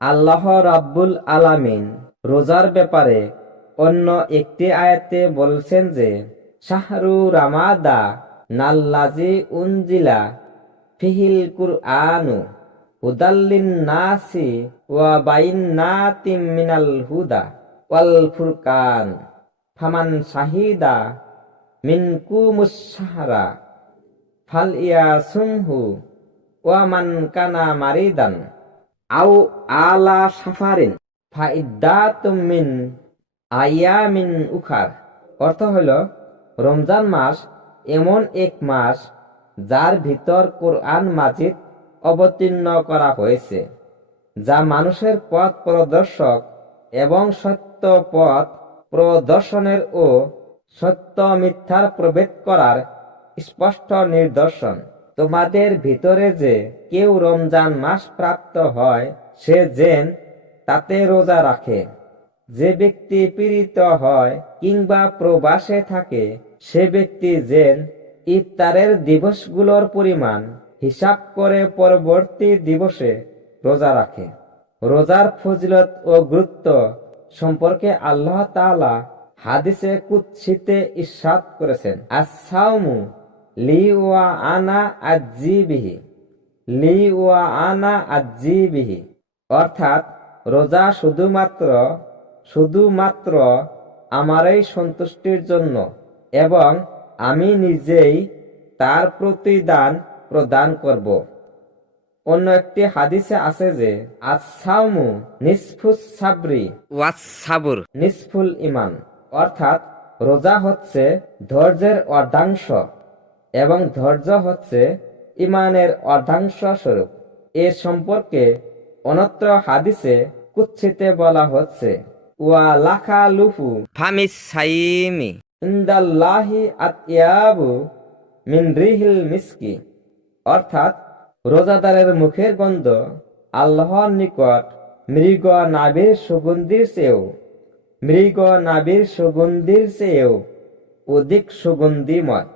আল্লাহ রাব্বুল আলামিন রোজার ব্যাপারে অন্য একটি আয়াতে বলছেন যে শাহরু রামাদা নাল্লাজি উনজিলা ফিহিল কুরআনু হুদাল্লিন নাসি ওয়া বাইন্নাতিম মিনাল হুদা ওয়াল ফুরকান ফামান শাহিদা মিনকুমুশ শাহরা ফাল ইয়াসুমহু ওয়া মান কানা মারিদান আও আলা সাফারিন ফাইদ্দাতুম মিন আয়ামিন উখার। অর্থ হইল, রমজান মাস এমন এক মাস যার ভিতর কোরআন মাজিদ অবতীর্ণ করা হয়েছে, যা মানুষের পথ প্রদর্শক এবং সত্য পথ প্রদর্শনের ও সত্য মিথ্যার প্রভেদ করার স্পষ্ট নিদর্শন। তোমাদের ভিতরে যে কেউ রমজান মাস প্রাপ্ত হয় সে যেন তাতে রোজা রাখে। যে ব্যক্তি পীড়িত হয় কিংবা প্রবাসে থাকে সে ব্যক্তি যেন ইফতারের দিবসগুলোর পরিমাণ হিসাব করে পরবর্তী দিবসে রোজা রাখে। রোজার ফজিলত ও গুরুত্ব সম্পর্কে আল্লাহ তাআলা হাদিসে কুদসিতে ইরশাদ করেছেন, আস-সাওমু লি ওয়া আনা আজ্জি বিহি, লি ওয়া আনা আজ্জি বিহি। অর্থাৎ রোজা শুধুমাত্র আমারই সন্তুষ্টির জন্য এবং আমি নিজেই তার প্রতিদান প্রদান করব। অন্য একটি হাদিসে আছে যে আস-সাওমু নিসফুস সাবরি ওয়াস সাবর নিসফুল ঈমান। অর্থাৎ রোজা হচ্ছে ধৈর্যের অর্ধাংশ এবং ধৈর্য হচ্ছে ঈমানের অর্ধাংশ স্বরূপ। এ সম্পর্কে অন্যত্র হাদিসে কুদসিতে বলা হচ্ছে, ওয়া লাখালুফু ফামিস সাইমি ইনদাল্লাহি আতয়াবু মিন রিহিল মিসকি। অর্থাৎ রোজাদারের মুখের গন্ধ আল্লাহর নিকট মৃগ নাভির সুগন্ধির চেয়েও অধিক সুগন্ধিময়।